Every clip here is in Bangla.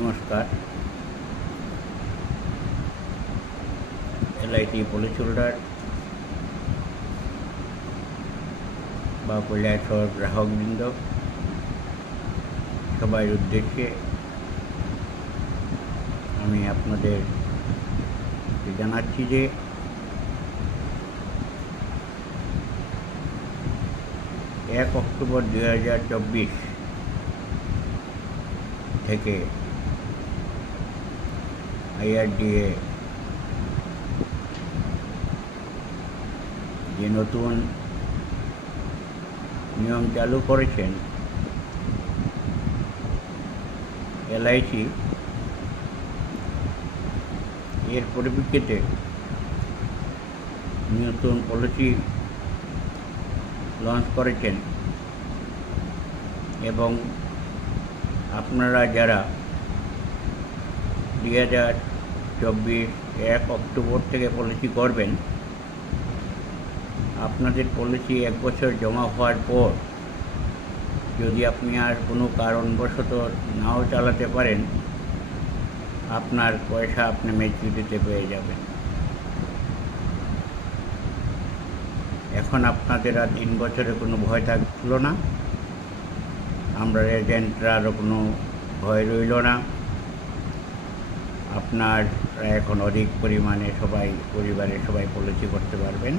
नमस्कार। LIC पॉलिसी होल्डार বা কৈলাসর গ্রাহকবৃন্দ সবার উদ্দেশ্যে আমি আপনাদের জানাচ্ছি যে 1 অক্টোবর 2024 থেকে IRDA যে নতুন নিয়ম চালু করেছেন, LIC এর পরিপ্রেক্ষিতে নতুন পলিসি লঞ্চ করেছেন এবং আপনারা যারা 2024 1 অক্টোবর থেকে পলিসি করবেন, আপনাদের পলিসি 1 বছর জমা হওয়ার পর যদি আপনি আর কোনো কারণবশত নাও চালাতে পারেন, আপনার পয়সা আপনি ম্যাচুরিটিতে পেয়ে যাবেন। এখন আপনাদের আর 3 বছরে কোনো ভয় থাকলো না, আমরা এজেন্টরা আরও কোনো ভয় রইল না। আপনার এখন অধিক পরিমাণে পরিবারের সবাই পলিসি করতে পারবেন।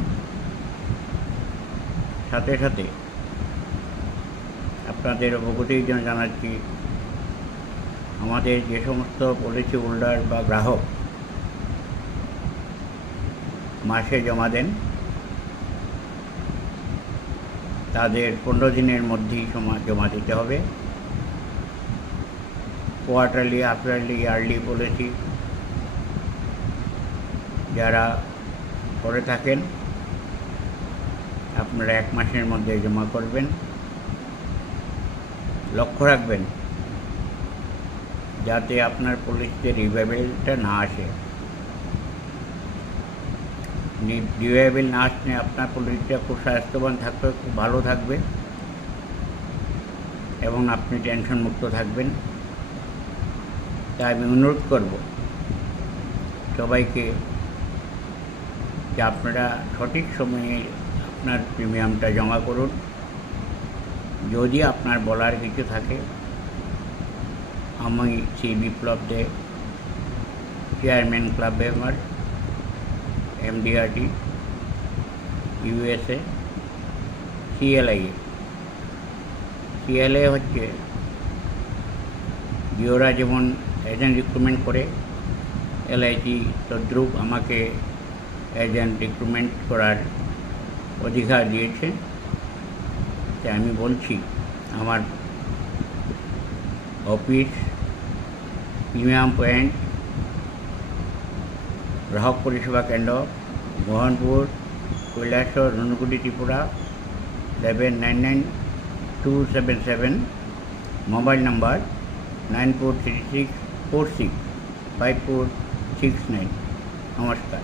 সাথে সাথে আপনাদের অবগতির জন্য জানাচ্ছি, আমাদের যে সমস্ত পলিসি হোল্ডার বা গ্রাহক মাসে জমা দেন, তাদের 15 দিনের মধ্যেই জমা দিতে হবে। কোয়ার্টারলি, হাফয়ারলি, ইয়ারলি পলিসি যারা করে থাকেন, আপনারা 1 মাসের মধ্যে জমা করবেন। লক্ষ্য রাখবেন যাতে আপনার পলিসিতে রিভাইভেলটা না আসে। রিভাইভেল না আসলে আপনার পলিসিটা খুব স্বাস্থ্যবান থাকবে, খুব ভালো থাকবে এবং আপনি টেনশন মুক্ত থাকবেন। তাই আমি অনুরোধ করব সবাইকে যে আপনারা সঠিক সময়ে আপনার প্রিমিয়ামটা জমা করুন। যদি আপনার বলার কিছু থাকে, আমি Shri Biplab Dey, chairman club member, MDRT, USA, CLA হচ্ছে জিওরা যেমন এজেন্ট রিক্রুটমেন্ট করে, LIC তদ্রূপ আমাকে এজেন্ট রিক্রুটমেন্ট করার অধিকার দিয়েছে। তাই আমি বলছি, আমার অফিস প্রিমিয়াম পয়েন্ট, গ্রাহক পরিষেবা কেন্দ্র, মোহনপুর, কৈলাসর, রণকুটি, ত্রিপুরা 799277, মোবাইল নাম্বার 9436465469। নমস্কার।